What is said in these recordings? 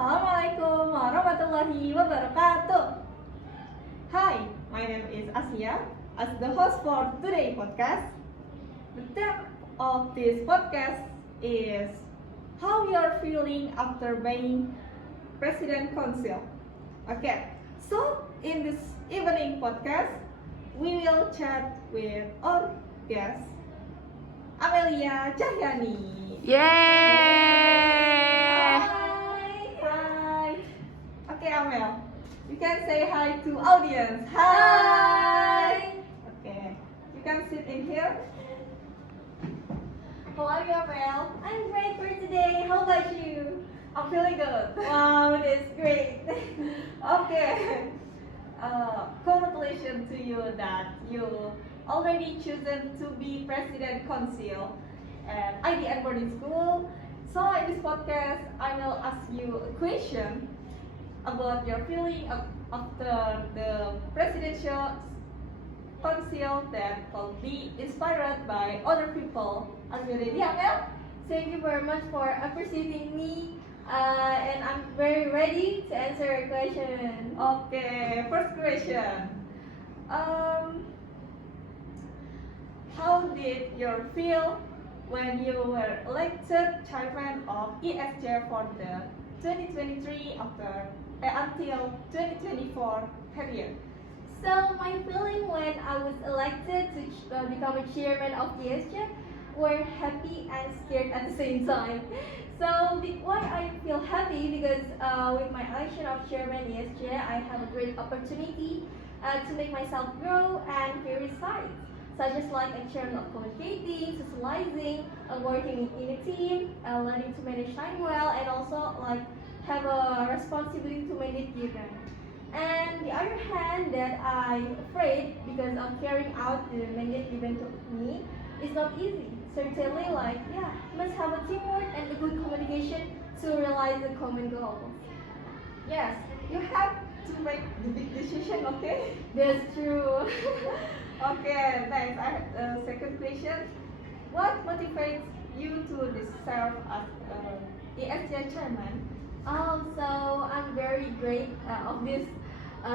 Assalamualaikum warahmatullahi wabarakatuh. Hi, my name is Asiah. As the host for today's podcast, the theme of this podcast is how you are feeling after being President Council. Okay, so in this evening podcast, we will chat with our guest, Amelia Cahyani. Yay! Hi. Okay, Amel. You can say hi to audience. Hi. Okay. You can sit in here. How are you, Amelia? I'm great for today. How about you? I'm feeling good. Wow, that's great. Okay. Congratulations to you that you already chosen to be President Council at IDN Boarding School. So in this podcast, I will ask you a question about your feeling after the presidential council that will be inspired by other people. Are you ready, Amel? Thank you very much for appreciating me. And I'm very ready to answer your question. Okay, first question. How did you feel when you were elected chairman of ESJ for the 2023 until 2024 period? So my feeling when I was elected to become a chairman of ESJ were happy and scared at the same time. So why I feel happy because with my election of chairman ESJ, I have a great opportunity to make myself grow and various sides, such as like a chairman of communicating, socializing, working in a team, learning to manage time well, and also like have a responsibility to manage the event. And the other hand that I'm afraid because of carrying out the mandate given to me is not easy. Certainly must have a teamwork and a good communication to realize the common goals. Yes, you have to make the big decision, okay? That's true. Okay, next, I have a second question. What motivates you to serve as ESJ chairman? So I'm very great of this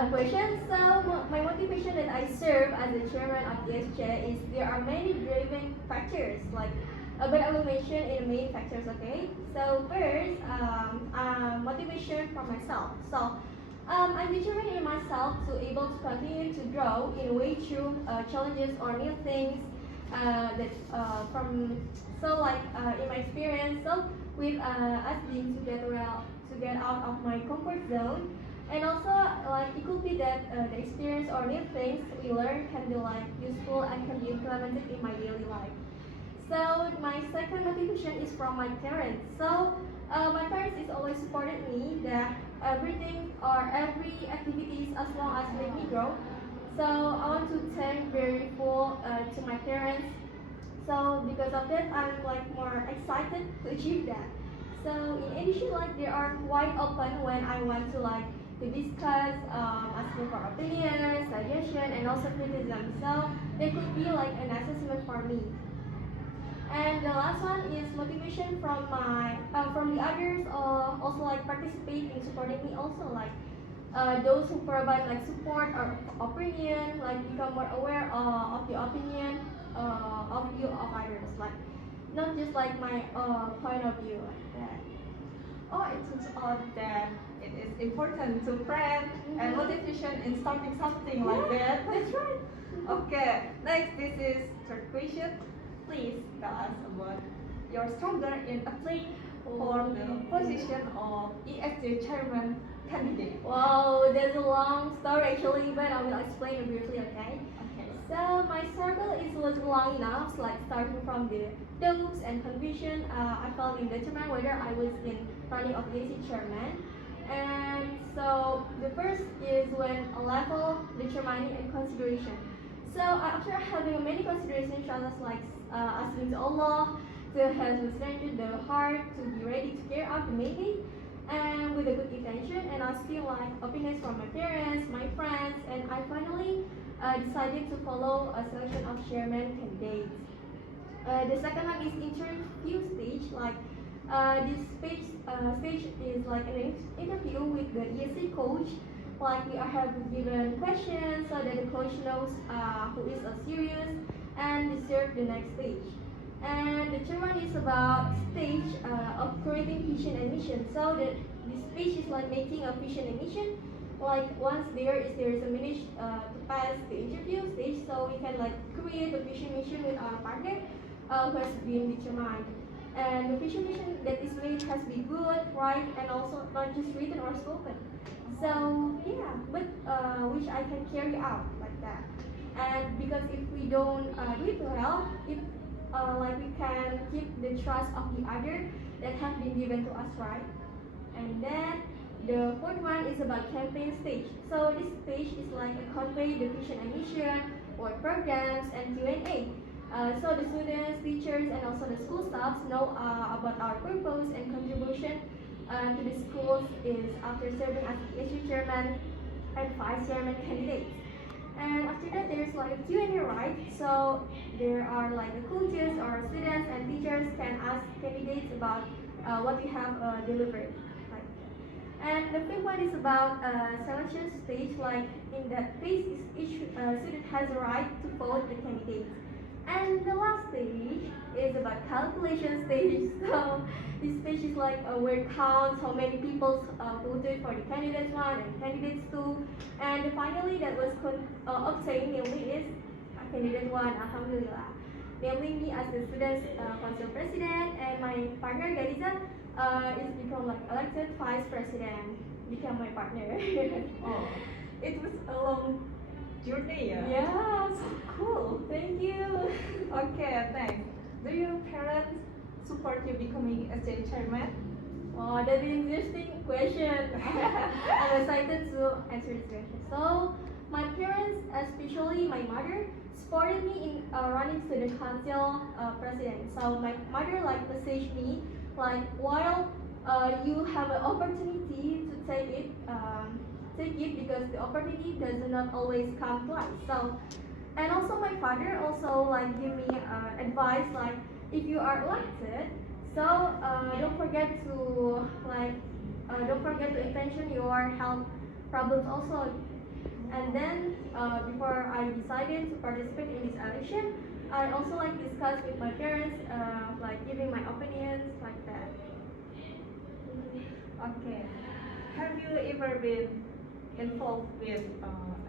question. So my motivation that I serve as the chairman of ESJ is there are many driving factors but I will mention in the main factors. Okay. So first, motivation from myself. So I'm determined in myself to able to continue to grow in a way through challenges or new things that from in my experience. So with us being to get out of my comfort zone, and also it could be that the experience or new things we learn can be useful and can be implemented in my daily life. So my second motivation is from my parents. So my parents is always supported me that everything or every activities as long as make me grow. So I want to thank very full to my parents. So because of that, I'm more excited to achieve that. So in addition, they are wide open when I want to discuss, asking for opinions, suggestion, and also criticism. So they could be an assessment for me. And the last one is motivation from the others, also participate in supporting me. Also those who provide support or opinion, become more aware of the opinion of view of others, not just my point of view like that. Oh, it turns out that it is important to friend and motivation in starting something like that. That's right. Okay, next, this is third question. Please tell us about your struggle in applying for the position of ESJ chairman candidate. Wow, that's a long story actually, but I will explain it briefly, okay? Okay. So my struggle was long enough, starting from the doubts and confusion. I felt indeterminate whether I was in running of ESJ chairman. And so the first is when a level determining and consideration. So after having many considerations, such as asking to Allah to have strengthened the heart to be ready to carry out the mandate, and with a good intention, and asking opinions from my parents, my friends, and I finally decided to follow a selection of chairman candidates. The second one is interview stage. This stage is like an interview with the ESC coach. Like we have given questions so that the coach knows who is serious and deserve the next stage. And the third one is about stage of creating vision and mission. So that this stage is like making a vision and mission. Like once there is a minute to pass the interview stage, so we can like create a vision mission with our partner who has been determined. And the vision mission that is made has to be good, right, and also not just written or spoken. So yeah, but which I can carry out like that. And because if we don't do it well, if like we can keep the trust of the other that have been given to us, right? And then the fourth one is about campaign stage. So this stage is like a convey the vision and mission, or programs and Q&A. So the students, teachers, and also the school staffs know about our purpose and contribution to the schools is after serving as the issue chairman and vice chairman candidates. And after that, there's like a Q&A, right? So there are like the coaches or students and teachers can ask candidates about what we have delivered. Like that. And the fifth one is about selection stage. Like in that phase, each student has a right to vote the candidates. And the last stage is about calculation stage. So this stage is like where it counts how many people voted for the candidates one and candidates two. And finally, that was obtained, namely is candidate one, Alhamdulillah. Namely me as the students council president, and my partner Gadiza is become like elected vice president, become my partner. Oh, it was a long journey, yeah? Yeah, So cool. thank you. Okay, thanks. Do your parents support you becoming a state chairman? Oh, that's an interesting question. I'm excited to answer this question. So, my parents, especially my mother, supported me in running student council president. So, my mother like messaged me like, while you have an opportunity to take it because the opportunity does not always come twice. So, and also my father also like give me advice like, if you are elected, so don't forget to attention your health problems also. And then before I decided to participate in this election, I also like discuss with my parents, like giving my opinions like that. Okay. Have you ever been involved with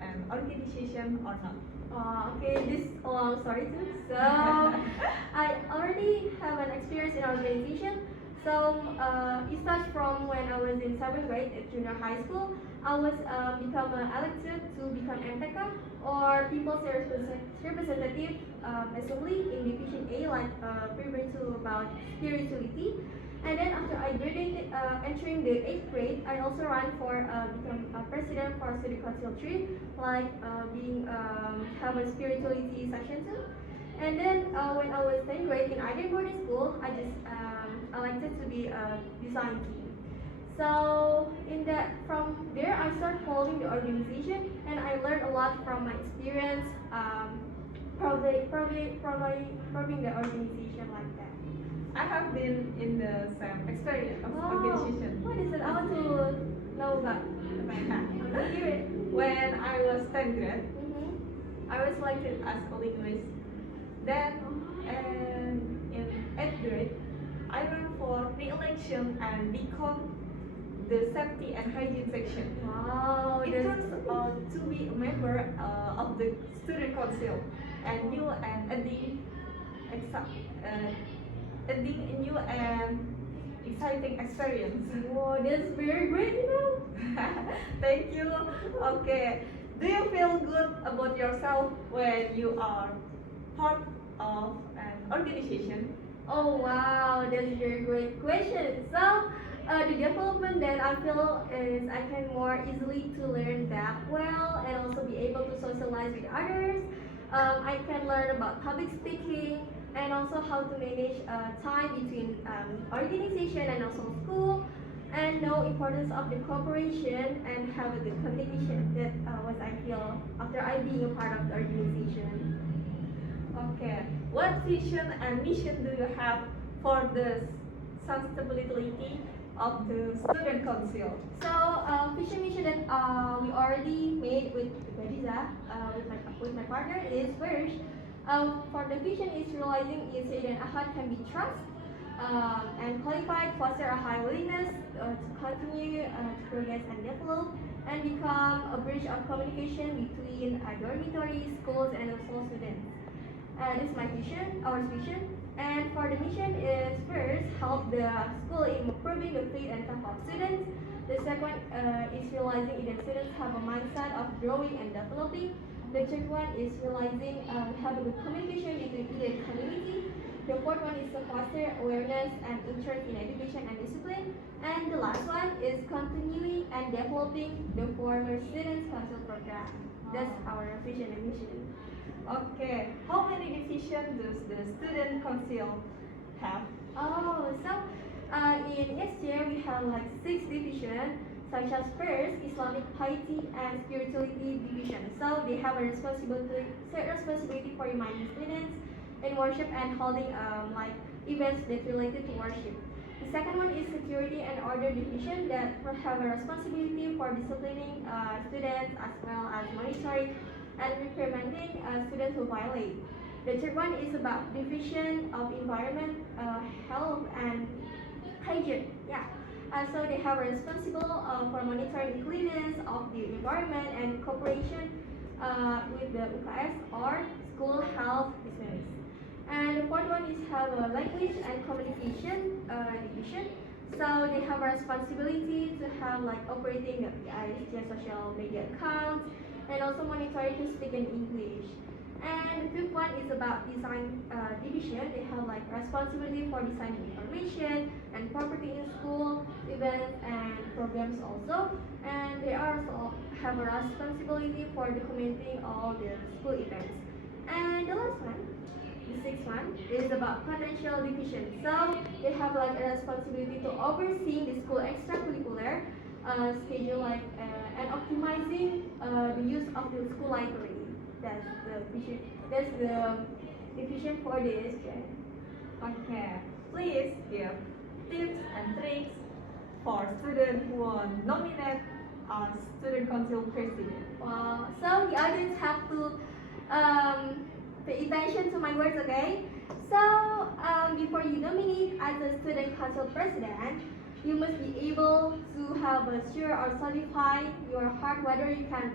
an organization or not? Okay, this long story too. So I already have an experience in organization. So it starts from when I was in 7th grade at junior high school. I was become elected to become MTK or People's Representative Assembly in Division A, like referring to about spirituality. And then after I graduated, entering the 8th grade, I also ran for become president for Student Council 3, like being have a spirituality section too. And then when I was 10th grade in Iden boarding school, I just elected to be a design team. So from there, I started following the organization, and I learned a lot from my experience, probing the organization like that. I have been in the same experience of Oh, organization. what is it? I want to know about. I want to hear it. When I was 10th grade, I was selected. as a linguist. Then, in 8th grade, I ran for re-election and become the safety and hygiene section. Wow, It turns out to be a member of the student council and new and adding a new and exciting experience. wow, that's very great, you know. Thank you. Okay. Do you feel good about yourself when you are part of an organization? Oh wow, that's a very great question. So, the development that I feel is I can more easily to learn that well and also be able to socialize with others. I can learn about public speaking and also how to manage time between organization and also school, and know importance of the cooperation and have a good communication. That what I feel after I being a part of the organization. Okay. What vision and mission do you have for the sustainability of the student council. So, vision mission that we already made with Badiza, with my partner is first, for the vision is realizing Asiah and Ahad can be trusted and qualified, foster a high willingness to continue to progress and develop, and become a bridge of communication between dormitories, schools, and also students. This is my vision, our vision. And for the mission is first, help the school in improving the faith and thought of students. The second is realizing that students have a mindset of growing and developing. The third one is realizing have a good communication between the community. The fourth one is to foster awareness and interest in education and discipline. And the last one is continuing and developing the former students council program. That's our vision and mission. Okay, how many divisions does the student council have? Oh, so in SJ we have like 6 divisions, such as first Islamic piety and spirituality division. So they have a responsibility for reminding students in worship and holding like events that related to worship. The second one is security and order division that have a responsibility for disciplining students as well as monitoring and reprimanding students who violate. The third one is about division of environment, health, and hygiene. Yeah. So they have responsible for monitoring the cleanliness of the environment and cooperation with the UKS or school health business. And the fourth one is have a language and communication division. So they have a responsibility to have like operating the ISG social media accounts and also monitoring to speak in English. And the fifth one is about design division. They have like responsibility for designing information and property in school, events and programs also. And they also have a responsibility for documenting all the school events. And the last one, the sixth one, is about potential division. So they have like a responsibility to oversee the school extracurricular schedule like and optimizing the use of the school library. That's the vision. That's the division for the SJ. Okay, please give tips and tricks for students who are nominated as student council president. Wow. So the audience have to pay attention to my words, okay? So before you nominate as a student council president, you must be able to have a sure or solidify your heart whether you can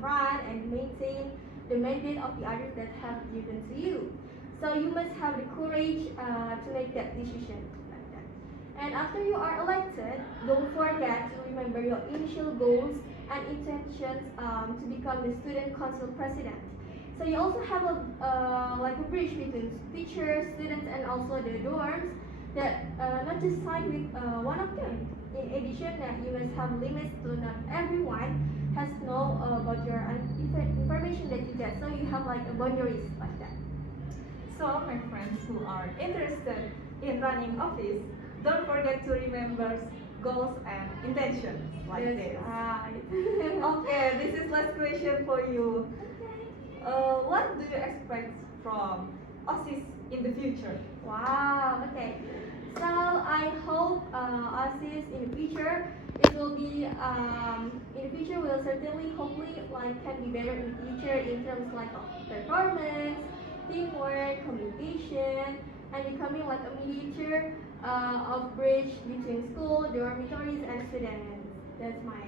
run and maintain the mandate of the others that have given to you. So you must have the courage to make that decision like that. And after you are elected, don't forget to remember your initial goals and intentions to become the student council president. So you also have a like a bridge between teachers, students, and also the dorms that not just side with one of them. In addition, that you must have limits to not everyone has know about your information that you get. So you have like a boundaries like that. So my friends who are interested in running office, don't forget to remember goals and intentions like Yes, this. right. Okay, this is last question for you. Okay. What do you expect from OSIS in the future? Wow. Okay. So I hope OSIS in the future it will be in the future will certainly hopefully like can be better in the future in terms like of performance, teamwork, communication, and becoming like a mediator of bridge between school, dormitories, and students. That's my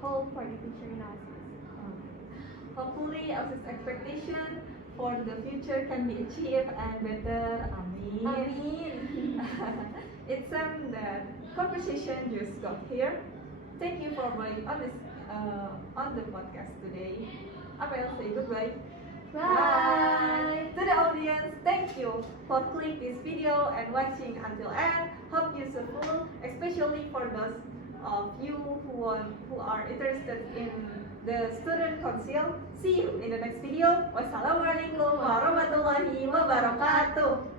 hope for the future in OSIS. Hopefully, OSIS expectation for the future can be achieved and better. Amin. Amin. It seems that conversation just got here. Thank you for being on this on the podcast today. Amelia, say goodbye. Bye. To the audience, thank you for clicking this video and watching until end. Hope useful, especially for those of you who are interested in the student council. See you in the next video. Wassalamualaikum warahmatullahi wabarakatuh.